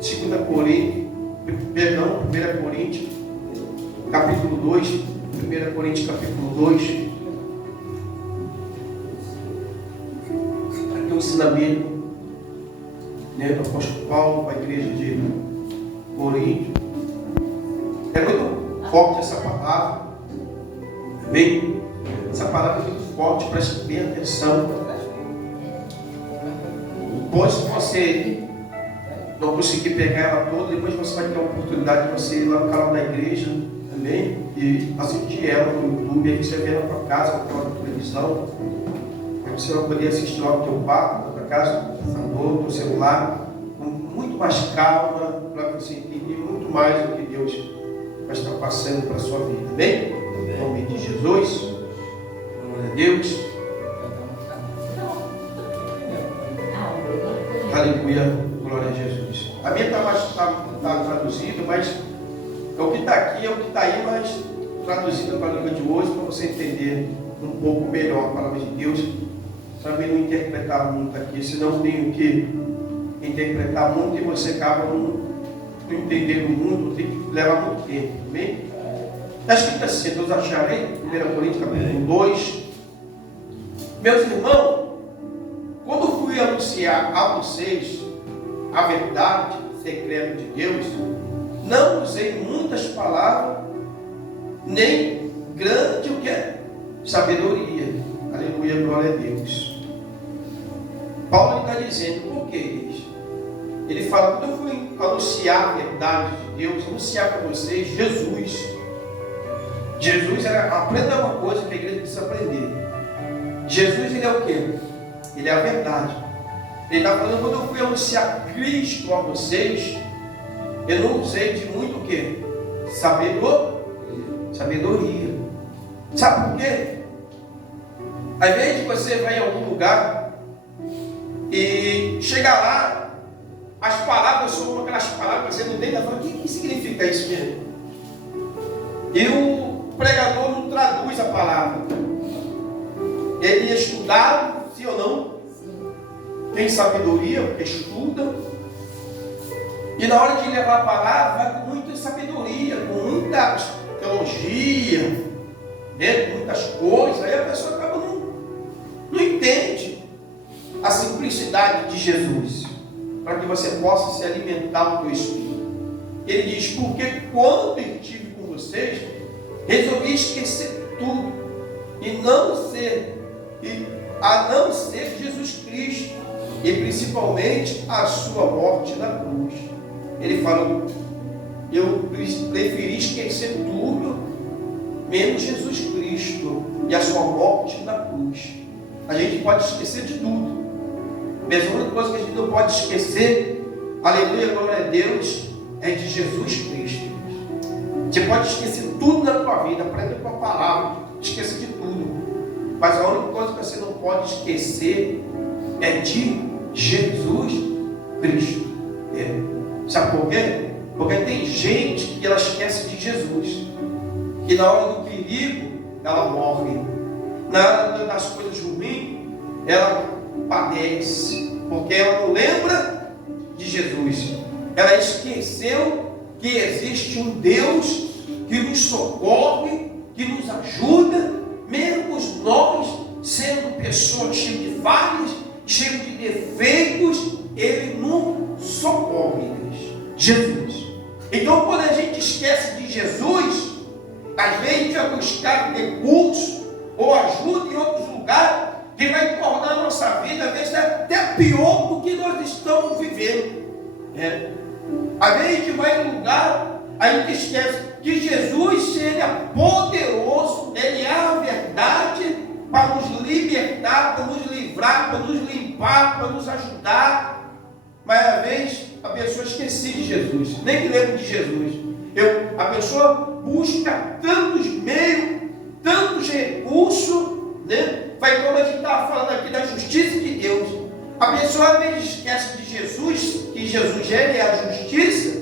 1 Coríntios, capítulo 2, 1 Coríntios, capítulo 2, aqui um ensinamento, né, do apóstolo Paulo para a igreja de Corinto. É muito forte essa palavra, bem, essa palavra é muito forte, preste bem atenção. Pois se você não conseguir pegar ela toda, depois você vai ter a oportunidade de você ir lá no canal da igreja também e assistir ela no YouTube. Aí você vê na tua casa, na tua televisão. Aí você vai poder assistir lá no teu quarto, na tua casa, no computador, no teu celular, com muito mais calma, para você entender muito mais do que Deus vai estar passando para a sua vida. Amém? Em nome de Jesus, glória a Deus. Aleluia, glória a Jesus. A minha está traduzida, mas é o que está aqui, é o que está aí, mas traduzida para a língua de hoje, para você entender um pouco melhor a palavra de Deus, também não interpretar muito aqui, senão tenho que interpretar muito e você acaba não entendendo muito, tem que levar muito tempo, amém? Está escrito assim, todos acharem, 1 Coríntios capítulo 2, meus irmãos, quando fui anunciar a vocês a verdade secreta de Deus, não usei muitas palavras, nem grande o que é sabedoria. Aleluia, glória a Deus. Paulo está dizendo, por que isso? Ele fala, quando eu fui anunciar a verdade de Deus, anunciar para vocês Jesus. Jesus aprenda uma coisa que a igreja precisa aprender. Jesus, ele é o quê? Ele é a verdade. Ele está falando, quando eu fui anunciar Cristo a vocês, eu não usei de muito o quê? Sabedoria. Sabe por quê? Às vezes você vai em algum lugar e chega lá, as palavras são aquelas palavras que você não tem, fala, o que significa isso mesmo? E o pregador não traduz a palavra. Ele é estudado, sim ou não? Tem sabedoria, porque estuda. E na hora de levar a palavra, vai com muita sabedoria, com muita teologia, né? Com muitas coisas. Aí a pessoa acaba não entende a simplicidade de Jesus, para que você possa se alimentar do teu espírito. Ele diz, porque quando eu estive com vocês, resolvi esquecer tudo, a não ser Jesus Cristo, e principalmente a sua morte na cruz. Ele fala, eu preferi esquecer tudo, menos Jesus Cristo e a sua morte na cruz. A gente pode esquecer de tudo, mas a única coisa que a gente não pode esquecer, aleluia, glória a Deus, é de Jesus Cristo. Você pode esquecer tudo na tua vida, aprenda com a palavra, esqueça de tudo, mas a única coisa que você não pode esquecer é de Jesus Cristo. Sabe por quê? Porque tem gente que ela esquece de Jesus, que na hora do perigo ela morre, na hora das coisas ruins ela padece, porque ela não lembra de Jesus. Ela esqueceu que existe um Deus que nos socorre, que nos ajuda, mesmo nós sendo pessoas cheias de falhas, cheias de defeitos, Ele nos socorre, Jesus. Então, quando a gente esquece de Jesus, às vezes a gente vai buscar recursos ou ajuda em outros lugares, que vai tornar a nossa vida, às vezes, até pior do que nós estamos vivendo. Às vezes a gente vai em um lugar, a gente esquece que Jesus, Ele é poderoso, Ele é a verdade para nos libertar, para nos livrar, para nos limpar, para nos ajudar. Mas às vezes a pessoa esquece de Jesus, nem me lembro de Jesus. A pessoa busca tantos meios, tantos recursos, né? Vai, como a gente estava falando aqui da justiça de Deus. A pessoa às vezes esquece de Jesus, que Jesus é a justiça,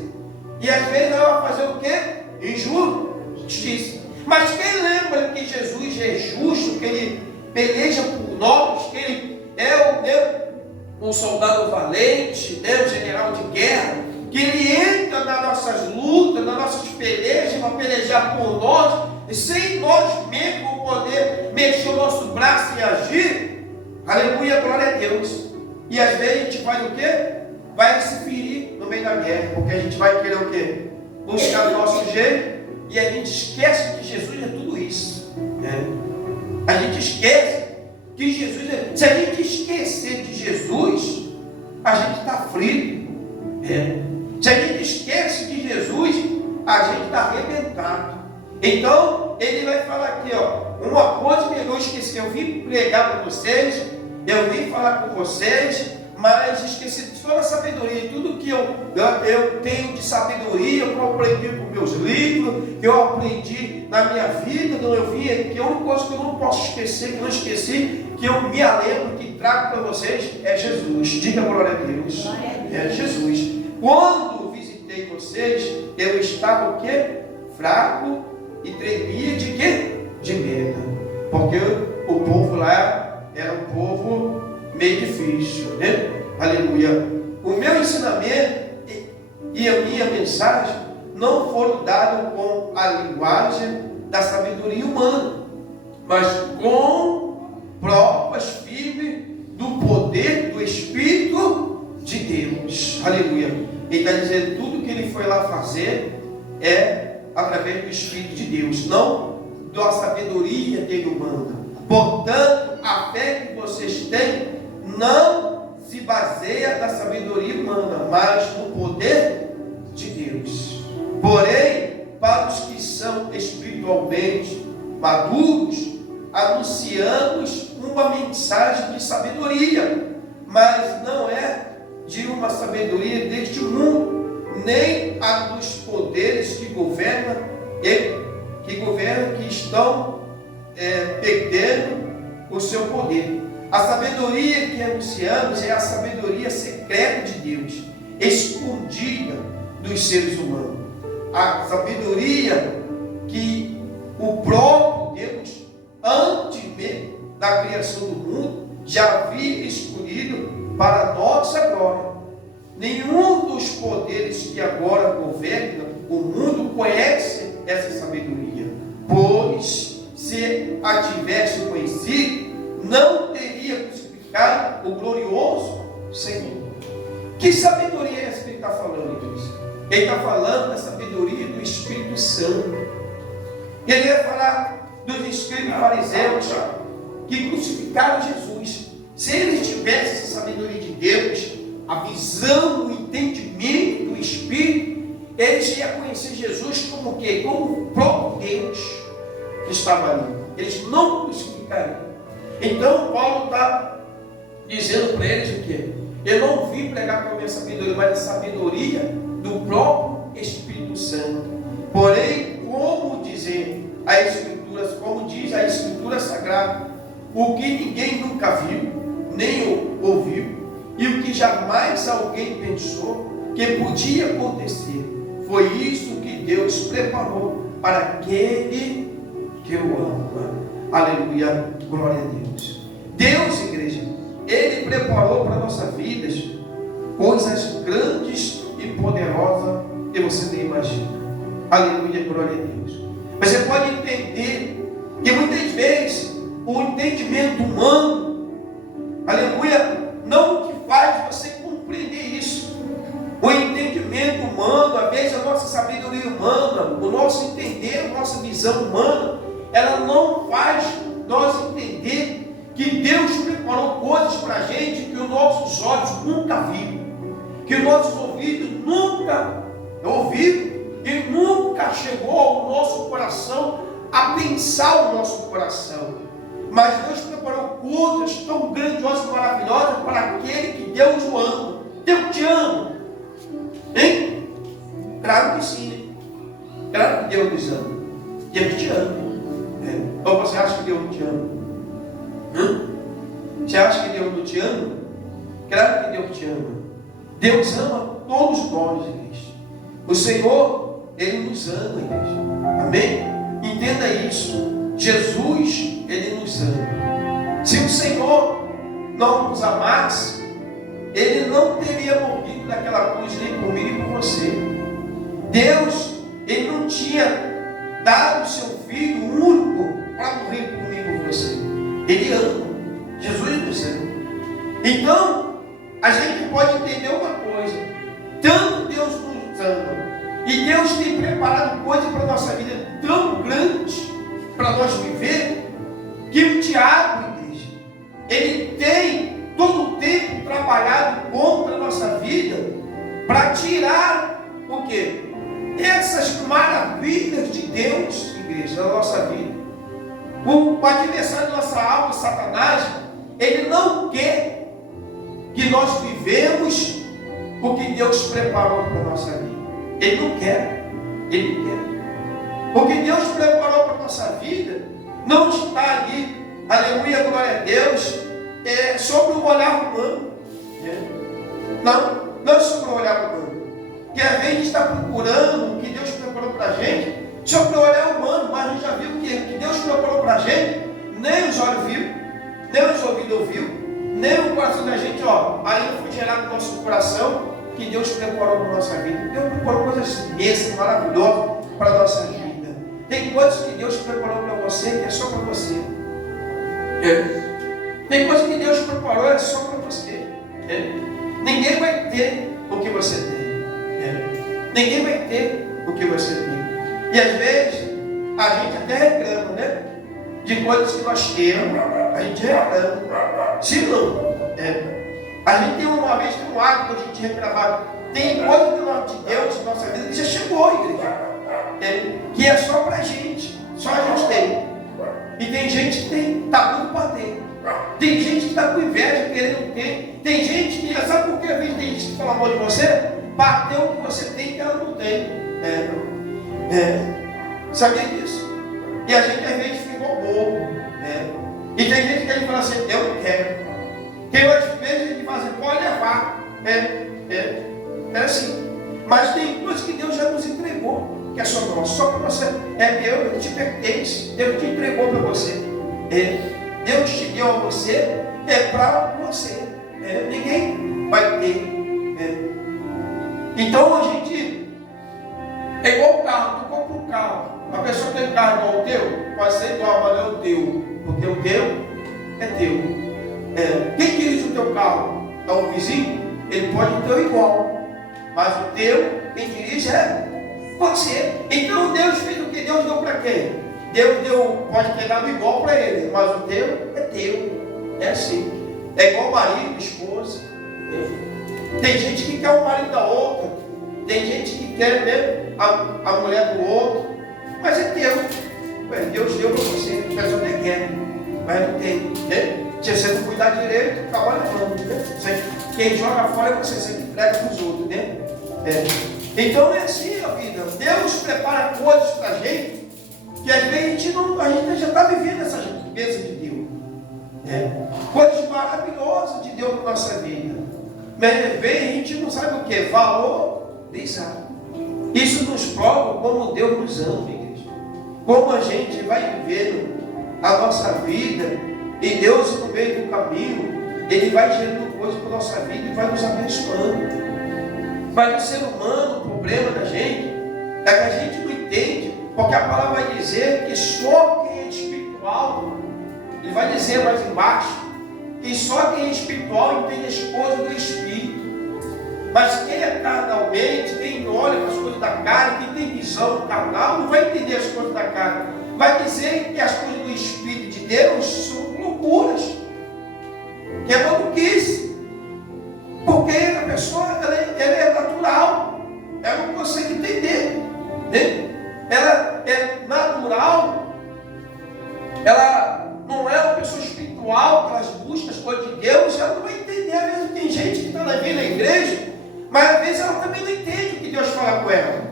e às vezes ela vai fazer o quê? Injustiça. Mas quem lembra que Jesus é justo, que Ele peleja por nós, que Ele é um soldado valente, o general de guerra, que Ele entra nas nossas lutas, nas nossas pelejas, para pelejar por nós, e sem nós mesmos poder mexer o nosso braço e agir. Aleluia, glória a Deus. E às vezes a gente vai o quê? Vai se ferir no meio da guerra, porque a gente vai querer o quê? Buscar do nosso jeito, e a gente esquece que Jesus é tudo isso. A gente esquece que Jesus é. Se a gente esquecer de Jesus, a gente está frito. Se a gente esquece de Jesus, a gente está arrebentado. Então, ele vai falar aqui, ó, uma coisa que eu não esqueci, eu vim pregar para vocês, eu vim falar com vocês, mas esqueci de toda a sabedoria, tudo que eu tenho de sabedoria, que eu aprendi com meus livros, que eu aprendi na minha vida, quando eu vim aqui, a única coisa que eu não posso esquecer, que eu não esqueci, que eu me lembro, que trago para vocês, é Jesus. Diga glória a Deus. É Jesus. Quando visitei vocês, eu estava o quê? Fraco e tremia de quê? De medo. Porque o povo lá era um povo meio difícil, né? Aleluia. O meu ensinamento e a minha mensagem não foram dados com a linguagem da sabedoria humana, mas com provas firmes do poder do Espírito de Deus. Aleluia. Ele está dizendo tudo que ele foi lá fazer é através do Espírito de Deus, não da sabedoria dele humana. Portanto, a fé que vocês têm não se baseia na sabedoria humana, mas no poder de Deus. Porém, para os que são espiritualmente maduros, anunciamos uma mensagem de sabedoria, mas não é de uma sabedoria deste mundo, nem a dos poderes que governam, que estão perdendo o seu poder. A sabedoria que anunciamos é a sabedoria secreta de Deus, escondida dos seres humanos. A sabedoria que o próprio Deus, antes mesmo da criação do mundo, já havia escolhido para nossa glória. Nenhum dos poderes que agora governam o mundo conhece essa sabedoria, pois se a tivesse conhecido, não teria crucificado o glorioso Senhor. Que sabedoria é essa que ele está falando, igreja? Ele está falando da sabedoria do Espírito Santo. Ele vai falar dos escribas fariseus que crucificaram Jesus. Se eles tivessem essa sabedoria de Deus, a visão, o entendimento do Espírito, eles iam conhecer Jesus como o quê? Como o próprio Deus que estava ali. Eles não crucificariam. Então Paulo está dizendo para eles o quê? Eu não vim pregar com a minha sabedoria, mas a sabedoria do próprio Espírito Santo. Porém, como dizer a Escritura, como diz a Escritura Sagrada, o que ninguém nunca viu, nem ouviu, e o que jamais alguém pensou que podia acontecer, foi isso que Deus preparou para aquele que o ama. Aleluia, glória a Deus. Deus, igreja, Ele preparou para a nossa vida coisas grandes e poderosas que você nem imagina. Aleluia, glória a Deus. Você pode entender que muitas vezes o entendimento humano, aleluia, não te faz você compreender isso. O entendimento humano, às vezes a nossa sabedoria humana, o nosso entender, a nossa visão humana, ela não faz nós entender que Deus preparou coisas para a gente que os nossos olhos nunca viram, que os nossos ouvidos nunca ouviram e nunca chegou ao nosso coração a pensar o nosso coração. Mas Deus preparou coisas tão grandiosas e maravilhosas para aquele que Deus o ama. Deus te ama. Hein? Claro que sim. Claro que Deus nos ama. Deus te ama. Ou você acha que Deus não te ama? Você acha que Deus não te ama? Claro que Deus te ama. Deus ama todos nós, igreja. O Senhor, Ele nos ama, igreja. Amém? Entenda isso. Jesus, Ele nos ama. Se o Senhor não nos amasse, Ele não teria morrido naquela cruz nem por mim nem por você. Deus, Ele não tinha dado o seu Filho único para morrer por mim e por você. Ele ama. Jesus nos ama. Então, a gente pode entender uma coisa. Tanto Deus nos ama. E Deus tem preparado coisas para a nossa vida tão grandes para nós viver, que o diabo, igreja, ele tem todo o tempo trabalhado contra a nossa vida para tirar o quê? Essas maravilhas de Deus, igreja, na nossa vida. O adversário da nossa alma, Satanás, ele não quer que nós vivemos o que Deus preparou para a nossa vida. Ele não quer. Ele quer. O que Deus preparou para a nossa vida não está ali, aleluia, glória a Deus, sobre o olhar humano. Não é sobre o olhar humano. Que às vezes a gente está procurando o que Deus preparou para a gente sobre o olhar humano, mas a gente já viu que Deus preparou para a gente, nem os olhos viu, nem os ouvidos ouviu, nem o coração da gente, ainda foi gerado no nosso coração, que Deus preparou para a nossa vida. Deus preparou coisas imensas, maravilhosas para a nossa vida. Tem coisas que Deus preparou para você que é só para você. Tem coisas que Deus preparou é só para você. Ninguém vai ter o que você tem. Ninguém vai ter o que você tem. E às vezes a gente até reclama, né? De coisas que nós temos, a gente reclama. Se não, a gente tem uma vez tem um hábito de a gente reclamar. Tem coisa de Deus na nossa vida que já chegou, igreja. Que é só pra gente. Só a gente tem. E tem gente que tem, está tudo para ter. Tem gente que está com inveja, querendo ter. Tem gente que, sabe por que às vezes tem gente que fala mal de você? Para ter o que você tem que ela não tem. Sabia disso? E a gente às vezes ficou bobo. E tem gente que a gente fala assim, eu não quero. Tem outras vezes a gente fala assim, pode levar. É assim. Mas tem coisas que Deus já nos entregou, que é só nosso, só para você. É meu, ele te pertence. Deus te entregou para você. Deus te deu a você, é para você. Ninguém vai ter. Então a gente é igual o carro, tu compra um carro. A pessoa tem um carro igual ao teu, pode ser igual, mas não é o teu. Porque o teu é teu. Quem dirige o teu carro? É o vizinho? Ele pode ter o igual. Mas o teu, quem dirige é você. Então Deus fez o que Deus deu para quem? Deus deu, pode ter dado igual para ele, mas o teu é teu. É assim. É igual marido, esposa. Tem gente que quer o marido da outra. Tem gente que quer, né, a mulher do outro. Mas é teu. Deus deu para você. A pessoa até quer, mas não tem. Se você não cuidar direito, acaba levando. Quem joga fora é você, sempre entrega para os outros. Então é assim a vida. Deus prepara coisas para a gente que às vezes a gente já está vivendo essas bênçãos de Deus. Coisas maravilhosas de Deus na nossa vida. Mas às vezes a gente não sabe o que? Valorizar. Isso nos prova como Deus nos ama, igreja. Como a gente vai vivendo a nossa vida e Deus no meio do caminho, Ele vai gerando coisas para a nossa vida e vai nos abençoando. Mas o ser humano, o problema da gente é que a gente não entende, porque a palavra vai dizer que só quem é espiritual, ele vai dizer mais embaixo, que só quem é espiritual entende as coisas do Espírito. Mas quem é carnalmente, quem olha para as coisas da carne, quem tem visão carnal, não vai entender as coisas da carne. Vai dizer que as coisas do Espírito de Deus são loucuras, que é maluquice. Porque a pessoa ela é natural, ela não consegue entender. Ela é natural, ela não é uma pessoa espiritual, que elas buscam as coisas de Deus, ela não vai entender. Às vezes tem gente que está na igreja, mas às vezes ela também não entende o que Deus fala com ela.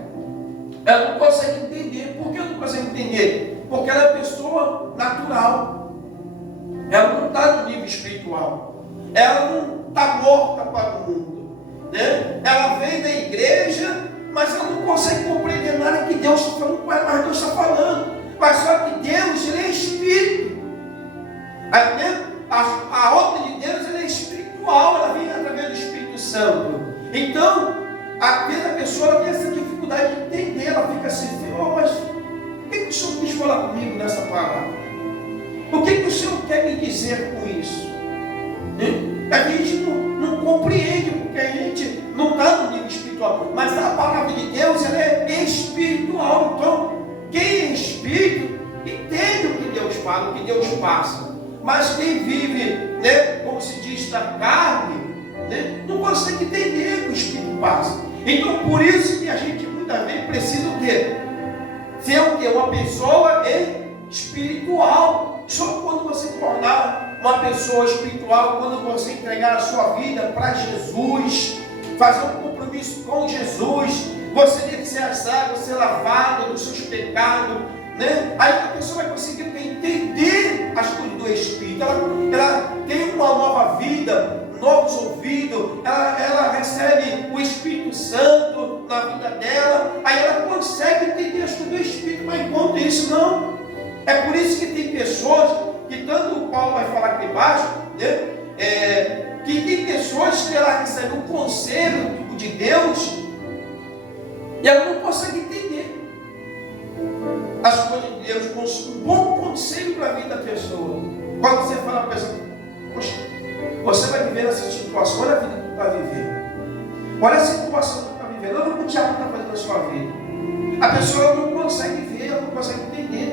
Ela não consegue entender. Por que ela não consegue entender? Porque ela é uma pessoa natural. Ela não está no nível espiritual. Ela não está morta para o mundo. Ela vem da igreja, mas ela não consegue compreender nada que Deus está falando com ela, mas Deus está falando. Mas só que Deus, Ele é Espírito. A obra de Deus, ela é espiritual, ela vem através do Espírito Santo. Então, às vezes a pessoa ela tem essa dificuldade de entender, ela fica assim, Senhor, mas o que o Senhor quis falar comigo nessa palavra? O que o Senhor quer me dizer com isso? A gente não compreende, porque a gente não está no nível espiritual, mas a palavra de Deus ela é espiritual. Então, quem é espírito entende o que Deus fala, o que Deus passa. Mas quem vive, como se diz, da carne, não consegue entender o que o Espírito passa. Então, por isso que a gente muitas vezes precisa o quê? Ser o quê? Uma pessoa espiritual. Só quando você tornar uma pessoa espiritual, quando você entregar a sua vida para Jesus, fazer um compromisso com Jesus, você deve ser assado, ser lavado dos seus pecados, Aí a pessoa vai conseguir entender as coisas do Espírito. Ela tem uma nova vida, novos ouvidos, ela recebe o Espírito Santo na vida dela, aí ela consegue entender as coisas do Espírito, mas enquanto isso não. É por isso que tem pessoas, que tanto o Paulo vai falar aqui embaixo, que tem pessoas que ela recebe o conselho de Deus e ela não consegue entender as coisas de Deus, com um bom conselho para a vida da pessoa. Quando você fala para a pessoa, poxa, você vai viver nessa situação, olha a vida que tu está vivendo, olha a situação que tu está vivendo, olha o que o diabo está fazendo na sua vida. A pessoa não consegue ver, ela não consegue entender.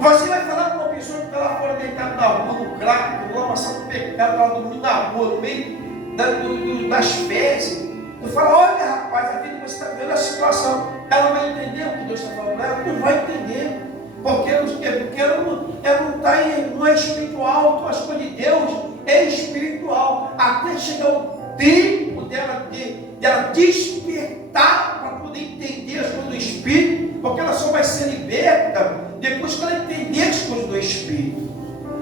Você vai falar com uma pessoa que está lá fora deitada na rua, no crack, no passando pecado, está dormindo na rua, no meio das fezes. Tu fala, olha rapaz, a vida que você está vivendo, a situação. Ela vai entender o que Deus está falando para ela? Não vai entender. Porque ela não é espiritual. Então as coisas de Deus é espiritual. Até chegar o tempo dela despertar para poder entender as coisas do Espírito. Porque ela só vai ser liberta depois que ela entender as coisas do Espírito.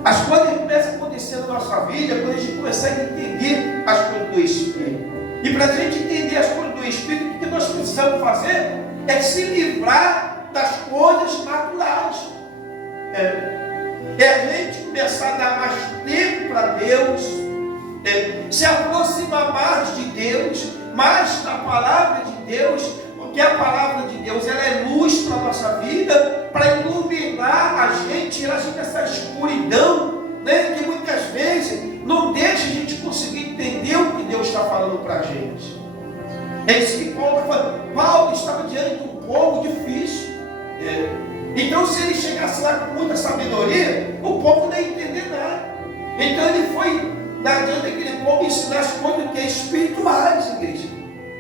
As coisas começam a acontecer na nossa vida quando a gente começa a entender as coisas do Espírito. E para a gente entender as coisas do Espírito, o que nós precisamos fazer é se livrar das coisas naturais. É a gente começar a dar mais tempo para Deus, se aproximar mais de Deus, mais da palavra de Deus, porque a palavra de Deus ela é luz para a nossa vida, para iluminar a gente, tirar a gente dessa escuridão, que muitas vezes não deixa a gente conseguir entender o que Deus está falando para a gente. É isso que Paulo está falando. Paulo estava diante de um povo difícil. Então, se ele chegasse lá com muita sabedoria, o povo não ia entender nada. Então, ele foi diante daquele povo ensinar as coisas que é espirituais, igreja.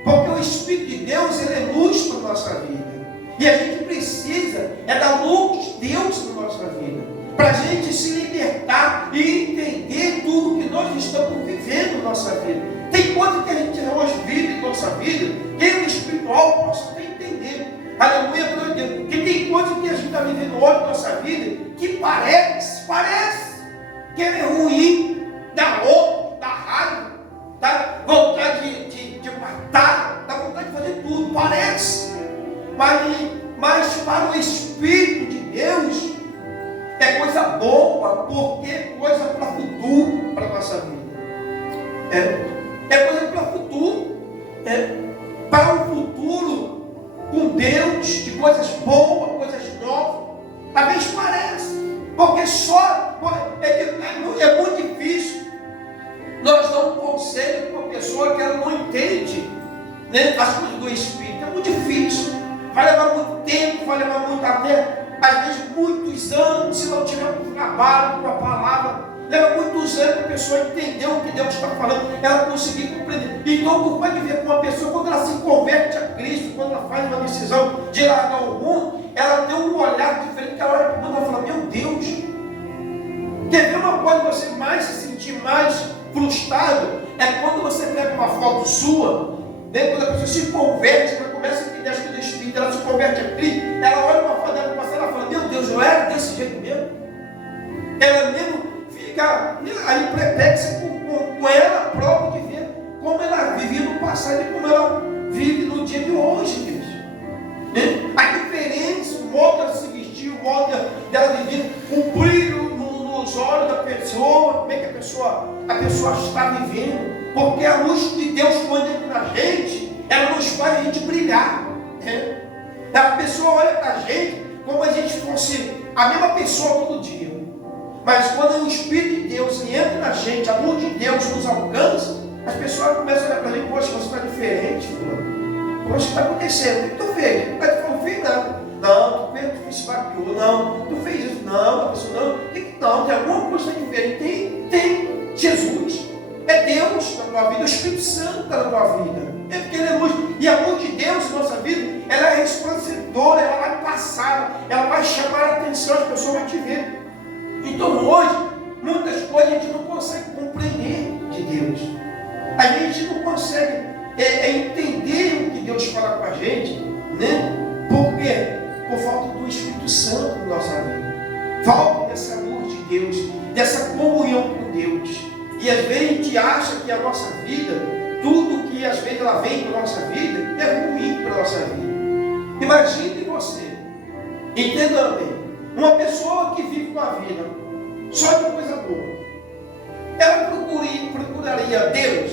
Porque o Espírito de Deus, ele é luz para a nossa vida. E a gente precisa da luz de Deus na nossa vida. Para a gente se libertar e entender tudo que nós estamos vivendo na nossa vida. Tem coisa que a gente hoje vive em nossa vida, que o espiritual possa até entender. Aleluia, glória a Deus. Que tem coisa que a gente está vivendo hoje na nossa vida, que parece que é ruim, dá roubo, dá raiva, dá vontade de matar, dá vontade de fazer tudo, parece. Mas para o Espírito de Deus, é coisa boa, porque é coisa para o futuro, para a nossa vida. É coisa para o futuro. Para um futuro com Deus, de coisas boas, coisas novas. Às vezes parece, porque é muito difícil nós dar um conselho para uma pessoa que ela não entende as coisas do Espírito. É muito difícil. Vai levar muito tempo, vai levar muito até, às vezes, muitos anos, se não tiver um trabalho com a palavra. Leva muitos anos para a pessoa entender o que Deus está falando, ela conseguir compreender. Então, tu vai viver com uma pessoa, quando ela se converte a Cristo, quando ela faz uma decisão de largar o mundo, ela tem um olhar diferente, que ela olha para o mundo e fala, meu Deus. Quer ver uma coisa que você mais se sentir mais frustrado? É quando você pega uma foto sua, quando a pessoa se converte, ela começa a entender as coisas do Espírito, ela se converte a Cristo, ela olha uma foto dela passada, ela fala, meu Deus, eu era desse jeito mesmo. Ela mesmo fica aí perplexa com ela própria de ver como ela vivia no passado e como ela vive no dia de hoje, igreja. A diferença, o modo dela se vestir, o modo dela viver, o brilho nos olhos da pessoa, como é que a pessoa está vivendo. Porque a luz de Deus, quando entra na gente, ela nos faz a gente brilhar. A pessoa olha para a gente como a gente fosse a mesma pessoa todo dia. Mas quando o Espírito de Deus entra na gente, a luz de Deus nos alcança, as pessoas começam a olhar para a gente: poxa, você está diferente, fulano. Poxa, o que está acontecendo? O que tu fez? Aí tu falou: não fiz nada. Não, tu fez isso aquilo. Não, tu fez isso. Não, a pessoa não. Não, tem alguma coisa diferente. Tem Jesus. É Deus na tua vida, o Espírito Santo está na tua vida. É porque Ele é luz. E a luz de Deus na nossa vida, ela é resplandecedora, ela vai passar, ela vai chamar a atenção, as pessoas vão te ver. Então hoje, muitas coisas a gente não consegue compreender de Deus. A gente não consegue entender o que Deus fala com a gente, né? Por quê? Por falta do Espírito Santo na nossa vida. Falta dessa luz de Deus, dessa comunhão com Deus. E às vezes a gente acha que a nossa vida, tudo que às vezes ela vem para a nossa vida, é ruim para a nossa vida. Imagine você, entenda bem, uma pessoa que vive com a vida só de coisa boa, ela procuraria Deus?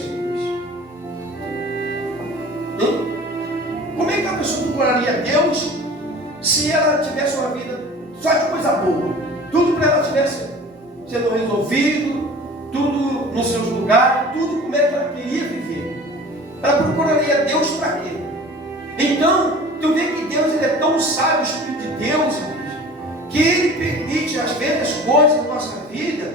Como é que a pessoa procuraria Deus se ela tivesse uma vida só de coisa boa? Tudo para ela estivesse sendo resolvido, tudo nos seus lugares, tudo como é que ela queria viver. Ela procuraria Deus para quê? Então, tu vê que Deus ele é tão sábio, o Espírito de Deus, que Ele permite às vezes as coisas na nossa vida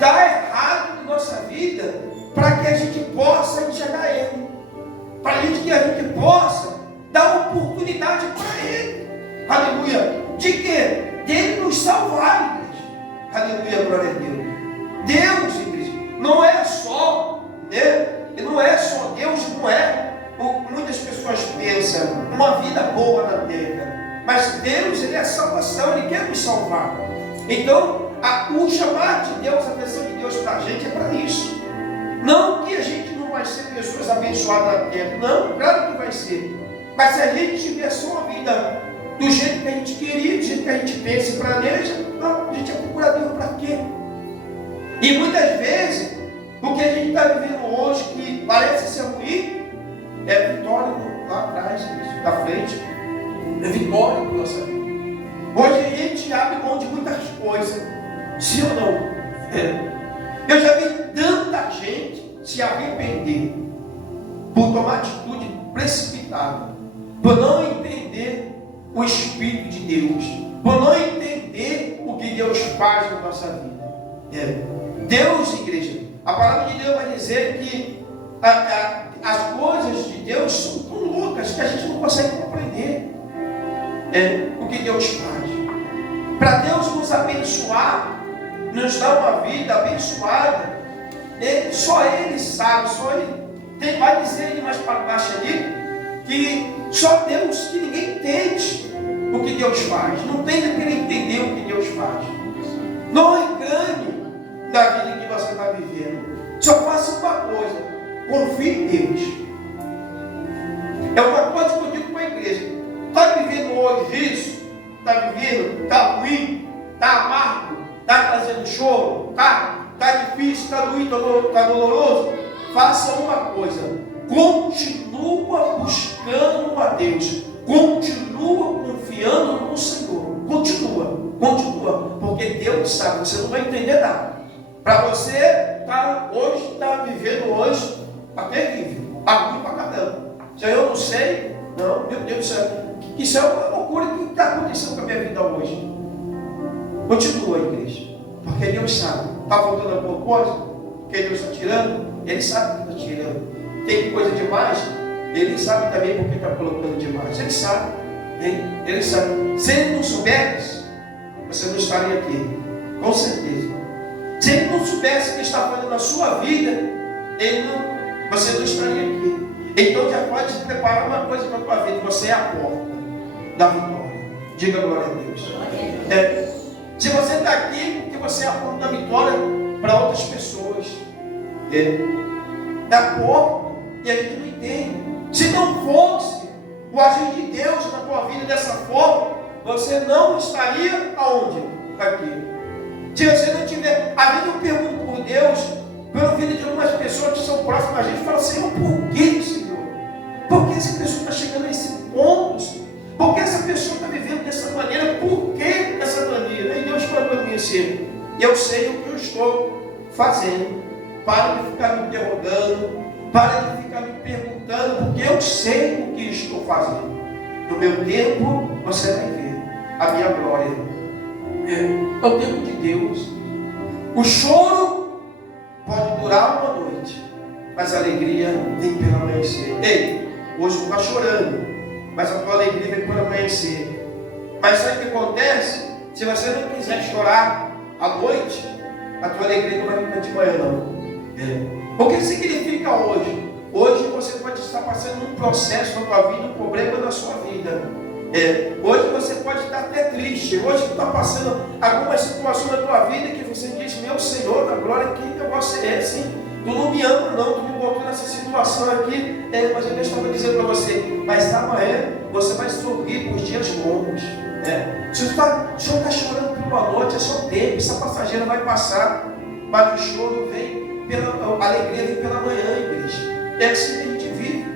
dar errado na nossa vida, para que a gente possa enxergar Ele, para que a gente possa dar oportunidade para Ele. Aleluia! De quê? Dele nos salvar, igreja. Aleluia, glória a Deus. Deus, igreja, não é só, né? Não é só Deus, não é o que muitas pessoas pensam, uma vida boa na terra. Mas Deus, Ele é a salvação, Ele quer nos salvar. Então, o chamar de Deus, a atenção de Deus para a gente é para isso. Não que a gente não vai ser pessoas abençoadas na terra, não, claro que vai ser. Mas se a gente tiver só uma vida do jeito que a gente queria, do jeito que a gente pensa e planeja, não, a gente é procurar Deus para quê? E muitas vezes, o que a gente está vivendo hoje, que parece ser ruim, é vitória lá atrás, na frente. É vitória na nossa vida. Hoje a gente abre mão de muitas coisas. Sim ou não? Eu já vi tanta gente se arrepender por tomar atitude precipitada, por não entender o Espírito de Deus, por não entender o que Deus faz na nossa vida. Deus, igreja, a palavra de Deus vai dizer que as coisas de Deus são tão loucas que a gente não consegue compreender o que Deus faz. Para Deus nos abençoar, nos dar uma vida abençoada, só Ele sabe, só Ele vai dizer ali mais para baixo ali, que só Deus, que ninguém entende o que Deus faz. Não tem que querer entender o que Deus faz. Não engane da vida que você está vivendo. Só faça uma coisa: confie em Deus. É uma coisa que eu digo para a igreja: está vivendo hoje isso? Está vivendo? Está ruim? Está amargo? Está trazendo choro? Está difícil? Está doído? Está doloroso? Faça uma coisa: continua buscando a Deus, continua confiando no Senhor, continua, porque Deus sabe, você não vai entender nada. Para você hoje está vivendo hoje, está terrível, está ruim para caramba. Se eu não sei, não, meu Deus do céu, isso é uma loucura. O que está acontecendo com a minha vida hoje? Continua, igreja, porque Deus sabe. Está faltando alguma coisa que Deus está tirando? Ele sabe que está tirando. Tem coisa demais? Ele sabe também porque está colocando demais. Ele sabe. Ele sabe. Se ele não soubesse, você não estaria aqui. Com certeza. Se ele não soubesse o que está fazendo na sua vida, você não estaria aqui. Então já pode se preparar uma coisa para a tua vida: você é a porta da vitória. Diga glória a Deus. Se você está aqui, porque você é a porta da vitória para outras pessoas. É a porta, e a gente não entende. Se não fosse o agir de Deus na tua vida dessa forma, você não estaria aonde? Aqui. Se você não tiver, às vezes eu pergunto por Deus, pela vida de algumas pessoas que são próximas a gente, fala: Senhor, por que, Senhor? Por que essa pessoa está chegando a esse ponto, Senhor? Por que eu sei o que eu estou fazendo. Para de ficar me interrogando, para de ficar me perguntando, porque eu sei o que estou fazendo. No meu tempo, você vai ver a minha glória. É o tempo de Deus. O choro pode durar uma noite, mas a alegria vem pelo amanhecer. Ei, hoje tu está chorando, mas a tua alegria vem pelo amanhecer. Mas sabe o que acontece? Se você não quiser chorar à noite, a tua alegria não vai ficar de manhã, não. O que significa hoje? Hoje você pode estar passando um processo na tua vida, um problema na sua vida. Hoje você pode estar até triste. Hoje tu está passando algumas situações na tua vida que você diz: meu Senhor, da glória, que negócio é esse? Tu não me ama, não. Tu me botou nessa situação aqui. Mas eu estava dizendo para você: mas amanhã você vai sorrir por dias longos. Se o senhor está chorando por uma noite, é só tempo. Essa passageira vai passar. Mas o choro vem, a alegria vem pela manhã, igreja. É assim que a gente vive.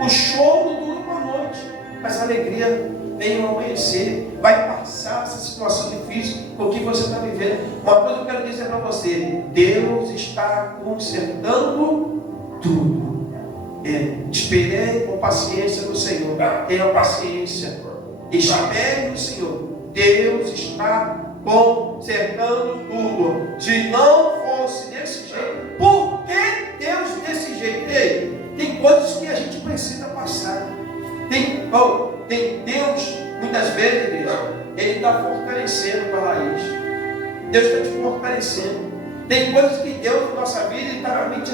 O choro dura uma noite, mas a alegria vem ao amanhecer. Vai passar essa situação difícil com que você está vivendo. Uma coisa eu quero dizer para você: Deus está consertando tudo. Esperei com paciência no Senhor. Tenha paciência. Espere no Senhor. Deus está consertando tudo. Se não fosse desse jeito, por que Deus desse jeito? Ei, tem coisas que a gente precisa passar. Tem Deus, muitas vezes, igreja, Ele está fortalecendo a raiz. Deus está te fortalecendo. Tem coisas que Deus na nossa vida está realmente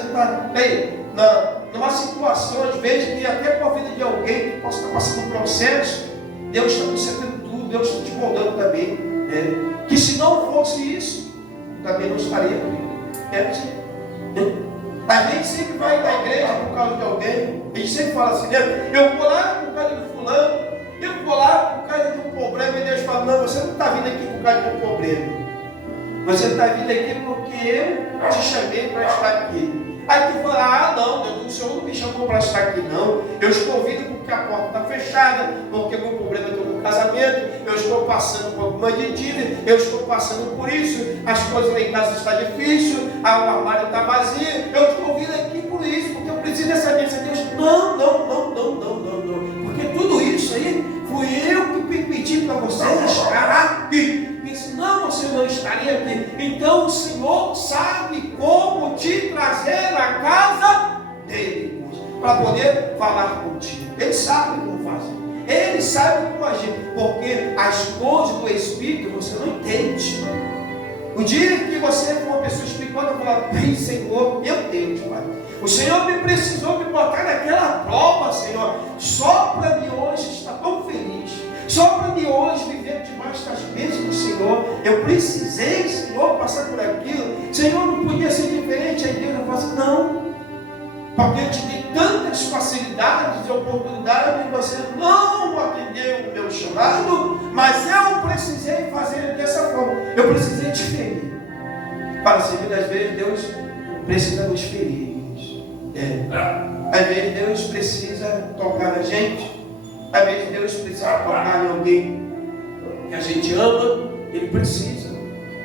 numa situação, às vezes, que até com a vida de alguém que possa estar passando um processo, Deus está consertando tudo, Deus está te moldando também. Que se não fosse isso, também não estaria aqui. Assim. A gente sempre vai na igreja por causa de alguém. A gente sempre fala assim: eu vou lá por causa do fulano, eu vou lá por causa de um problema. E Deus fala: não, você não está vindo aqui por causa de um problema. Você está vindo aqui porque eu te chamei para estar aqui. Aí tu fala: não, Deus, o Senhor não me chamou para estar aqui, não. Eu estou vindo porque a porta está fechada, porque o meu problema é do casamento, eu estou passando por alguma dívida, eu estou passando por isso, as coisas lá em casa estão difíceis, o armário está vazio, eu estou vindo aqui por isso, porque eu preciso dessa bênção de Deus. Não, porque tudo isso aí fui eu que pedi para você estar aqui. Senão você não estaria aqui. Então o Senhor sabe como te trazer à casa dele, para poder falar contigo. Ele sabe como fazer, ele sabe como agir, porque as coisas do Espírito você não entende. O dia que você for uma pessoa espiritual, vai falar: bem, Senhor, eu entendo, Pai. O Senhor me precisou me botar naquela prova, Senhor, só para mim hoje estar tão feliz, só para mim hoje viver debaixo das bênçãos do Senhor. Eu precisei, Senhor, passar por aquilo. Senhor, não podia ser diferente. Aí Deus vai falar: não, porque eu te dei tantas facilidades e oportunidades e você não atendeu o meu chamado, mas eu precisei fazer dessa forma. Eu precisei te ferir. Para ser, muitas vezes Deus precisa nos ferir. Às vezes Deus precisa tocar a gente. Às vezes Deus precisa tocar em alguém que a gente ama. Ele precisa.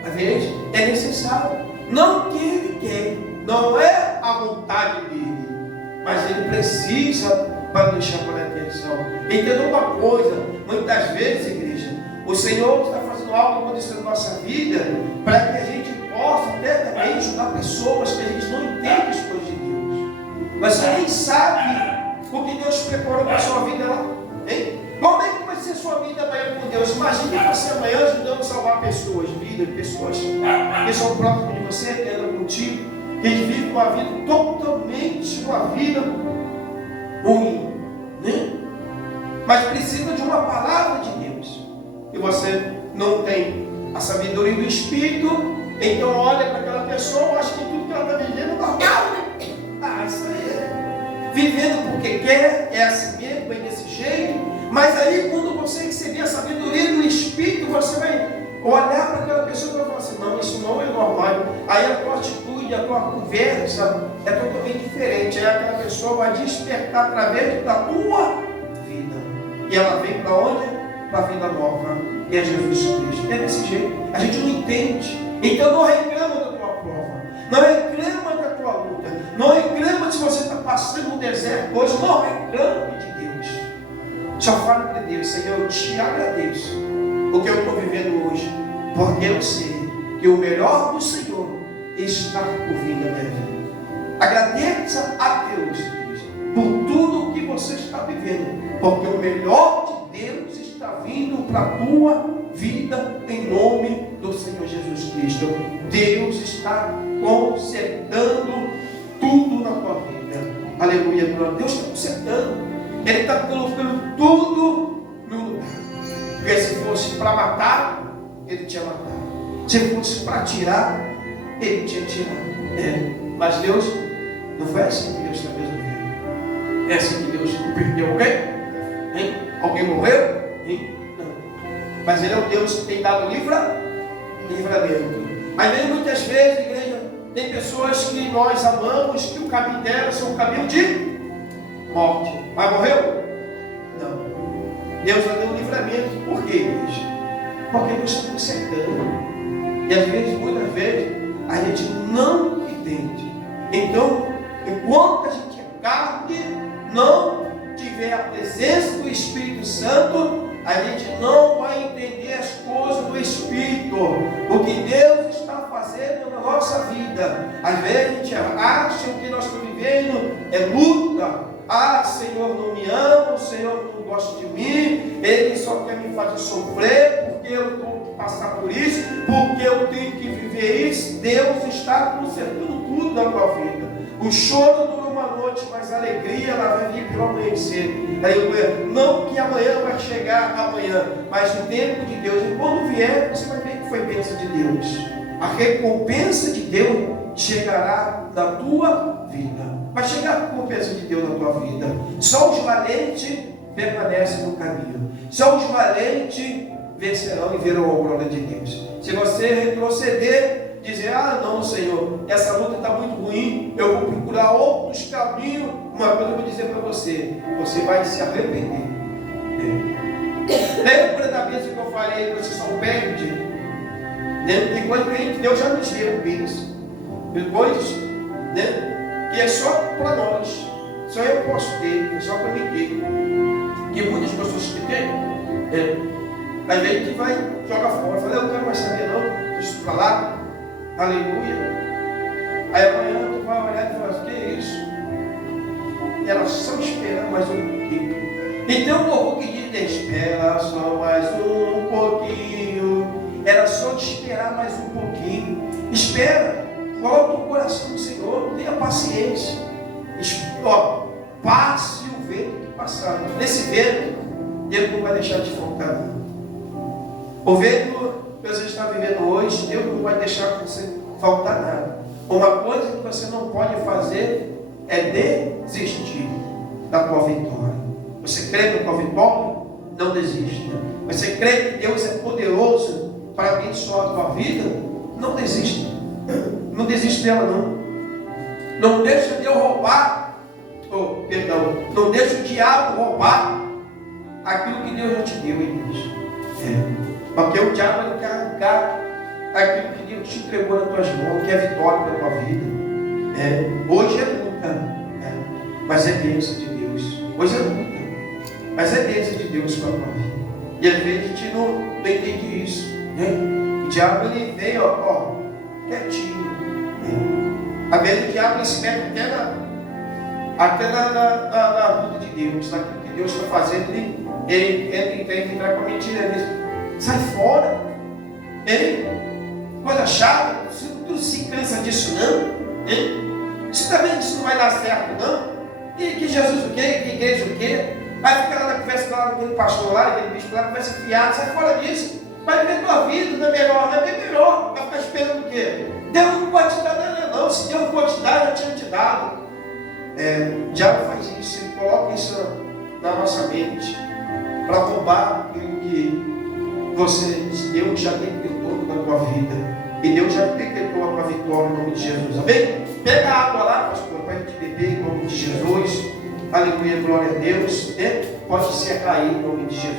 Às vezes é necessário. Não que Ele quer, não é a vontade dele, mas Ele precisa para nos chamar a atenção. Entenda uma coisa: muitas vezes, igreja, o Senhor está fazendo algo acontecer na nossa vida para que a gente possa até também ajudar pessoas que a gente não entende as coisas de Deus. Mas você nem sabe o que Deus preparou para a sua vida lá. Hein? Como é que vai ser a sua vida amanhã com Deus? Imagine você amanhã ajudando a salvar pessoas, vidas, pessoas que são próximas de você, que andam contigo, que vivem uma vida totalmente, uma vida ruim, né? Mas precisa de uma palavra de Deus. E você não tem a sabedoria do Espírito, então olha para aquela pessoa, acha que tudo que ela está vivendo é normal. Isso aí é vivendo porque quer, é assim mesmo, é desse jeito. Mas aí quando você receber a sabedoria do Espírito, você vai olhar para aquela pessoa e vai falar assim: não, isso não é normal. Aí a tua atitude, a tua conversa é totalmente diferente. Aí aquela pessoa vai despertar através da tua vida. E ela vem para onde? Para a vida nova, que é Jesus Cristo. É desse jeito. A gente não entende. Então não reclama da tua prova, não reclama da tua luta, não reclama se você está passando no deserto hoje, não reclame de Deus. Só fale para Deus: Senhor, eu te agradeço o que eu estou vivendo hoje, porque eu sei que o melhor do Senhor está por vir na minha vida. Agradeça a Deus por tudo que você está vivendo, porque o melhor de Deus está vindo para a tua vida, em nome do Senhor Jesus Cristo. Deus está consertando tudo na tua vida. Aleluia, glória. Deus está consertando. Ele está colocando tudo no lugar. Porque se fosse para matar, Ele tinha matado. Se fosse para tirar, Ele tinha tirado. Mas Deus, não foi assim que Deus está resolvendo. É assim que Deus perdeu alguém? Hein? Alguém morreu? Hein? Não. Mas Ele é o Deus que tem dado livramento. Mas mesmo muitas vezes, igreja, tem pessoas que nós amamos, que o caminho delas é um caminho de morte. Mas morreu? Não. Deus já deu livramento. Por quê, igreja? Porque Deus está consertando. E às vezes, muitas vezes, a gente não entende. Então, enquanto a gente é carne, não tiver a presença do Espírito Santo, a gente não vai entender as coisas do Espírito, o que Deus está fazendo na nossa vida. Às vezes a gente acha que o que nós estamos vivendo é luta. Ah, Senhor não me ama, o Senhor não gosta de mim, Ele só quer me fazer sofrer, porque eu tenho que passar por isso, porque eu tenho que viver isso. Deus está consertando tudo na tua vida. O choro dura uma noite, mas a alegria ela vai vir pelo amanhecer. Aleluia. Não que amanhã vai chegar amanhã, mas no tempo de Deus. E quando vier, você vai ver que foi bênção de Deus. A recompensa de Deus chegará na tua vida. Vai chegar a recompensa de Deus na tua vida. Só os valentes permanecem no caminho. Só os valentes vencerão e verão a glória de Deus. Se você retroceder, dizer: ah não, Senhor, essa luta está muito ruim, eu vou procurar outros caminhos, uma coisa eu vou dizer para você: você vai se arrepender. Lembra da vez que eu falei que você só perde? Tem coisa que Deus já nos deu bênção, coisas que é só para nós, só eu posso ter, é só para mim ter, que muitas pessoas que têm, aí vem que vai joga fora. Eu falei: eu não quero mais saber não, deixa isso para lá. Aleluia. Aí amanhã tu vai olhar e falar: que é isso? E elas só esperando mais um pouquinho. Então o povo que diz: espera só mais um pouquinho. Era só te esperar mais um pouquinho. Espera, coloca o coração do Senhor, tenha paciência. Passe o vento que passar. Nesse vento, Deus não vai deixar de faltar nada. O vento que você está vivendo hoje, Deus não vai deixar você faltar nada. Uma coisa que você não pode fazer é desistir da tua vitória. Você crê na tua vitória? Não desista. Você crê que Deus é poderoso para abençoar a tua vida? Não desista. Não desiste dela não. Não deixa Deus roubar, não deixa o diabo roubar aquilo que Deus já te deu, igreja. Porque o diabo ele quer arrancar aquilo que Deus te entregou nas tuas mãos, que é vitória para a tua vida. Hoje é luta, mas é bênção de Deus. Hoje é luta, mas é bênção de Deus para a tua vida. E às vezes a gente não entende isso. O diabo ele veio, quietinho. Às vezes o diabo ele se mete até na luta de Deus, naquilo que Deus está fazendo, ele tenta entrar com a mentira nisso. Sai fora. Coisa chata, tu se cansa disso não? Você está vendo que isso não vai dar certo não? Que Jesus o quê? Que igreja o quê? Vai ficar lá na conversa lá daquele pastor lá, daquele bispo lá, conversa fiada, sai fora disso. Vai ver tua vida, não é melhor, não é bem melhor. Vai ficar esperando o quê? Deus não pode te dar nada não. Se Deus pode te dar, já tinha te dado. O diabo faz isso, ele coloca isso na nossa mente para roubar aquilo que Deus já decretou na tua vida. E Deus já decretou a tua vitória em nome de Jesus. Amém? Pega a água lá, pastor, para a gente beber em nome de Jesus. Aleluia, glória a Deus. Pode se cair em nome de Jesus.